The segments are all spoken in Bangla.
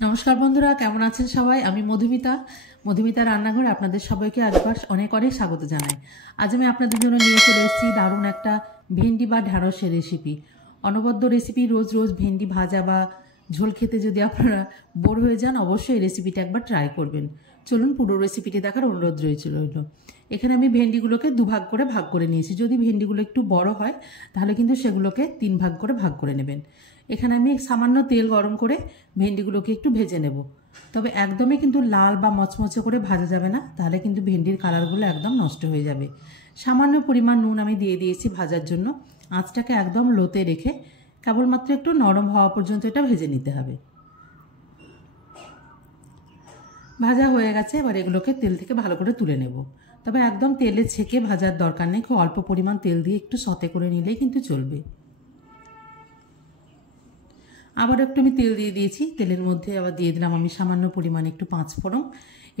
নমস্কার বন্ধুরা, কেমন আছেন সবাই? আমি মধুমিতা রান্নাঘরে আপনাদের সবাইকে একবার অনেক অনেক স্বাগত জানাই। আজ আমি আপনাদের জন্য নিয়ে চলে এসেছি দারুণ একটা ভেন্ডি বা ঢ্যাঁড়সের রেসিপি। অনবদ্য রেসিপি, রোজ রোজ ভেন্ডি ভাজা বা ঝোল খেতে যদি আপনারা বোর হয়ে যান, অবশ্যই এই রেসিপিটা একবার ট্রাই করবেন। চলুন পুরো রেসিপিটি দেখার অনুরোধ রইল। এখানে আমি ভেন্ডিগুলোকে দুভাগ করে ভাগ করে নিয়েছি। যদি ভেন্ডিগুলো একটু বড় হয় তাহলে কিন্তু সেগুলোকে 3 ভাগ করে নেবেন। এখানে আমি সামান্য তেল গরম করে ভেন্ডিগুলোকে একটু ভেজে নেব। তবে একদমই কিন্তু লাল বা মচমচে করে ভাজা যাবে না, তাহলে কিন্তু ভেন্ডির কালারগুলো একদম নষ্ট হয়ে যাবে। সামান্য পরিমাণ নুন আমি দিয়ে দিয়েছি ভাজার জন্য। আঁচটাকে একদম লোতে রেখে কেবলমাত্র একটু নরম হওয়া পর্যন্ত এটা ভেজে নিতে হবে। ভাজা হয়ে গেছে, এবার এগুলোকে তেল থেকে ভালো করে তুলে নেব। তবে একদম তেলে ছেঁকে ভাজার দরকার নেই, খুব অল্প পরিমাণ তেল দিয়ে একটু সতে করে নিলেই কিন্তু চলবে। আবার একটু আমি তেল দিয়ে দিয়েছি। তেলের মধ্যে আবার দিয়ে দিলাম আমি সামান্য পরিমাণে একটু 5 ফোড়ন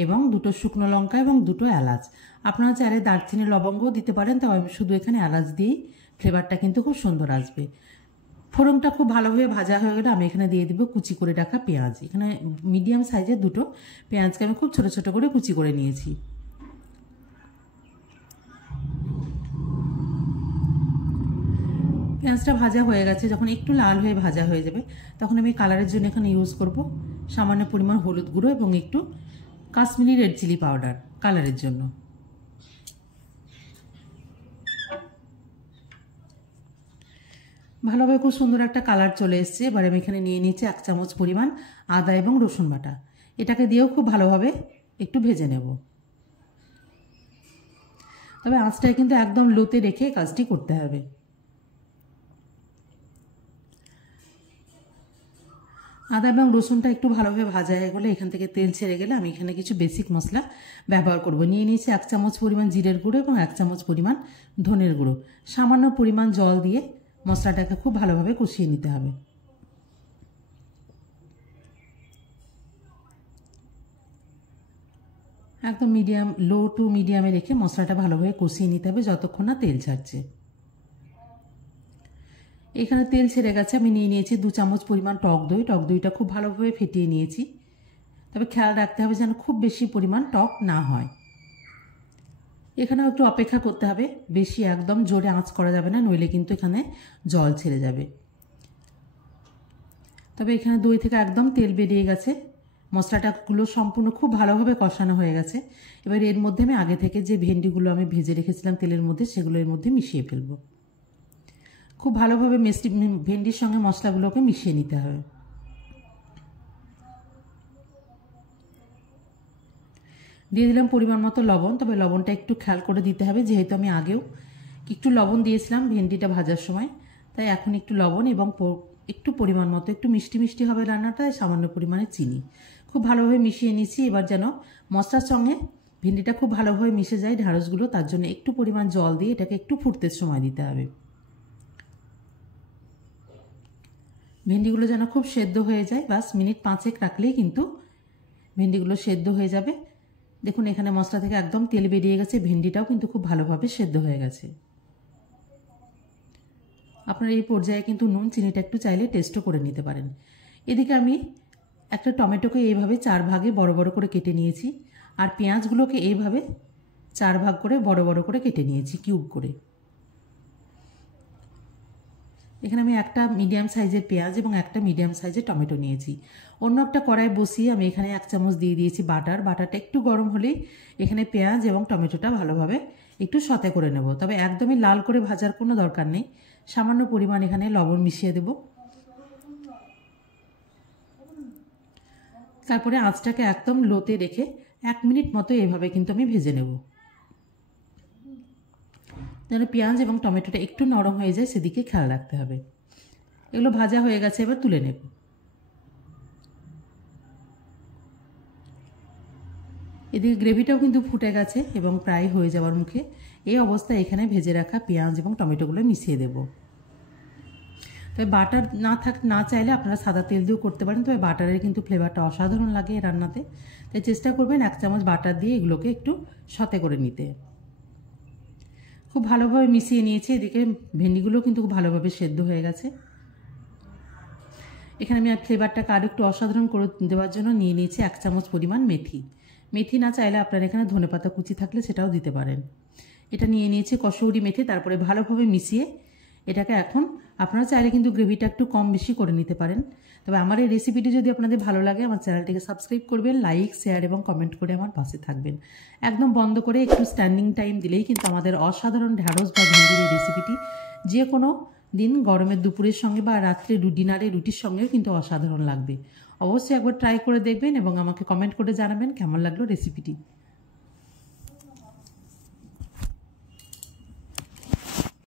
এবং 2টো শুকনো লঙ্কা এবং 2টো এলাচ। আপনারা চাইলে দারচিনি লবঙ্গও দিতে পারেন, তবে আমি শুধু এখানে এলাচ দিয়েই ফ্লেভারটা কিন্তু খুব সুন্দর আসবে। ফোড়নটা খুব ভালোভাবে ভাজা হয়ে গেলে আমি এখানে দিয়ে দিব কুচি করে রাখা পেঁয়াজ। এখানে মিডিয়াম সাইজের 2টো পেঁয়াজকে আমি খুব ছোট ছোট করে কুচি করে নিয়েছি। পেঁয়াজটা ভাজা হয়ে গেছে, যখন একটু লাল হয়ে ভাজা হয়ে যাবে তখন আমি কালারের জন্য এখানে ইউজ করব সামান্য পরিমাণ হলুদ গুঁড়ো এবং একটু কাশ্মীরি রেড চিলি পাউডার কালারের জন্য। ভালোভাবে খুব সুন্দর একটা কালার চলে এসছে। এবার আমি এখানে নিয়ে নিয়েছি 1 চামচ পরিমাণ আদা এবং রসুন বাটা। এটাকে দিয়েও খুব ভালোভাবে একটু ভেজে নেব। তবে আঁচটায় কিন্তু একদম লোতে রেখে কাজটি করতে হবে। আদা এবং রসুনটা একটু ভালোভাবে ভাজা হয়ে গেলে, এখান থেকে তেল ছেড়ে গেলে আমি এখানে কিছু বেসিক মশলা ব্যবহার করব। নিয়ে নিয়েছি 1 চামচ পরিমাণ জিরের গুঁড়ো এবং 1 চামচ পরিমাণ ধনের গুঁড়ো। সামান্য পরিমাণ জল দিয়ে মশলাটাকে খুব ভালোভাবে কষিয়ে নিতে হবে। একদম লো টু মিডিয়ামে রেখে মশলাটা ভালোভাবে কষিয়ে নিতে হবে যতক্ষণ না তেল ছাড়ছে। এখানে তেল ছেড়ে গেছে, আমি নিয়ে নিয়েছি 2 চামচ পরিমাণ টক দই। টক দইটা খুব ভালোভাবে ফেটিয়ে নিয়েছি। তবে খেয়াল রাখতে হবে যেন খুব বেশি পরিমাণ টক না হয়। এখানেও একটু অপেক্ষা করতে হবে, বেশি একদম জোরে আঁচ করা যাবে না, নইলে কিন্তু এখানে জল ছেড়ে যাবে। তবে এখানে দই থেকে একদম তেল বেরিয়ে গেছে, মশলাটাগুলো সম্পূর্ণ খুব ভালোভাবে কষানো হয়ে গেছে। এবার এর মধ্যে আমি আগে থেকে যে ভেন্ডিগুলো আমি ভেজে রেখেছিলাম তেলের মধ্যে, সেগুলো এর মধ্যে মিশিয়ে ফেলব। খুব ভালোভাবে ভেন্ডির সঙ্গে মশলাগুলোকে মিশিয়ে নিতে হবে। দিয়ে দিলাম পরিমাণ মতো লবণ। তবে লবণটা একটু খেয়াল করে দিতে হবে, যেহেতু আমি আগেও একটু লবণ দিয়েছিলাম ভেন্ডিটা ভাজার সময়, তাই এখন একটু লবণ এবং একটু পরিমাণ মতো একটু মিষ্টি মিষ্টি হবে রান্নাটা, সামান্য পরিমাণে চিনি খুব ভালোভাবে মিশিয়ে নিচ্ছি। এবার যেন মশলার সঙ্গে ভেন্ডিটা খুব ভালোভাবে মিশে যায় ঢ্যাঁড়সগুলো, তার জন্য একটু পরিমাণ জল দিয়ে এটাকে একটু ফুটতে সময় দিতে হবে। ভেন্ডিগুলো যেন খুব সেদ্ধ হয়ে যায়, বাস মিনিট 5 রাখলেই কিন্তু ভেন্ডিগুলো সেদ্ধ হয়ে যাবে। দেখুন এখানে মশলা থেকে একদম তেল বেরিয়ে গেছে, ভেন্ডিটাও কিন্তু খুব ভালোভাবে সেদ্ধ হয়ে গেছে। আপনারা এই পর্যায়ে কিন্তু নুন চিনিটা একটু চাইলে টেস্টও করে নিতে পারেন। এদিকে আমি একটা টমেটোকে এইভাবে 4 ভাগে বড় বড় করে কেটে নিয়েছি, আর পেঁয়াজগুলোকে এইভাবে 4 ভাগ করে বড় বড় করে কেটে নিয়েছি কিউব করে। এখানে আমি একটা মিডিয়াম সাইজের পেঁয়াজ এবং একটা মিডিয়াম সাইজের টমেটো নিয়েছি। অন্য একটা কড়াই বসিয়ে আমি এখানে 1 চামচ দিয়ে দিয়েছি বাটার। বাটারটা একটু গরম হলেই এখানে পেঁয়াজ এবং টমেটোটা ভালোভাবে একটু সতে করে নেব। তবে একদমই লাল করে ভাজার কোনো দরকার নেই, সামান্য পরিমাণ এখানে লবণ মিশিয়ে দেব। তারপরে আঁচটাকে একদম লোতে রেখে 1 মিনিট মতো এভাবে কিন্তু আমি ভেজে নেব, যেন পেঁয়াজ এবং টমেটোটা একটু নরম হয়ে যায়, সেদিকে খেয়াল রাখতে হবে। এগুলো ভাজা হয়ে গেছে, এবার তুলে নেব। এদিকে গ্রেভিটাও কিন্তু ফুটে গেছে এবং প্রায় হয়ে যাওয়ার মুখে। এই অবস্থায় এখানে ভেজে রাখা পেঁয়াজ এবং টমেটোগুলো মিশিয়ে দেব। তবে বাটার না চাইলে আপনারা সাদা তেল দিয়েও করতে পারেন, তবে বাটারের কিন্তু ফ্লেভারটা অসাধারণ লাগে এই রান্নাতে। তাই চেষ্টা করবেন 1 চামচ বাটার দিয়ে এগুলোকে একটু সতে করে নিতে। খুব ভালোভাবে মিশিয়ে নিয়েছি। এদিকে ভেন্ডিগুলো কিন্তু খুব ভালোভাবে সেদ্ধ হয়ে গেছে। এখানে আমি ফ্লেভারটাকে আরও একটু অসাধারণ করে দেওয়ার জন্য নিয়ে নিয়েছি 1 চামচ পরিমাণ মেথি। মেথি না চাইলে আপনারা এখানে ধনেপাতা কুচি থাকলে সেটাও দিতে পারেন। এটা নিয়ে নিয়েছি কসৌরি মেথি, তারপরে ভালোভাবে মিশিয়ে এটাকে এখন আপনারা চাইলে কিন্তু গ্রেভিটা একটু কম বেশি করে নিতে পারেন। তবে আমার এই রেসিপিটি যদি আপনাদের ভালো লাগে আমার চ্যানেলটিকে সাবস্ক্রাইব করবেন, লাইক, শেয়ার এবং কমেন্ট করে আমার পাশে থাকবেন। একদম বন্ধ করে একটু স্ট্যান্ডিং টাইম দিলেই কিন্তু আমাদের অসাধারণ ঢ্যাঁড়স বা ভেন্ডির এই রেসিপিটি যে কোনো দিন গরমের দুপুরের সঙ্গে বা রাত্রে ডিনারে রুটির সঙ্গেও কিন্তু অসাধারণ লাগবে। অবশ্যই একবার ট্রাই করে দেখবেন এবং আমাকে কমেন্ট করে জানাবেন কেমন লাগলো রেসিপিটি।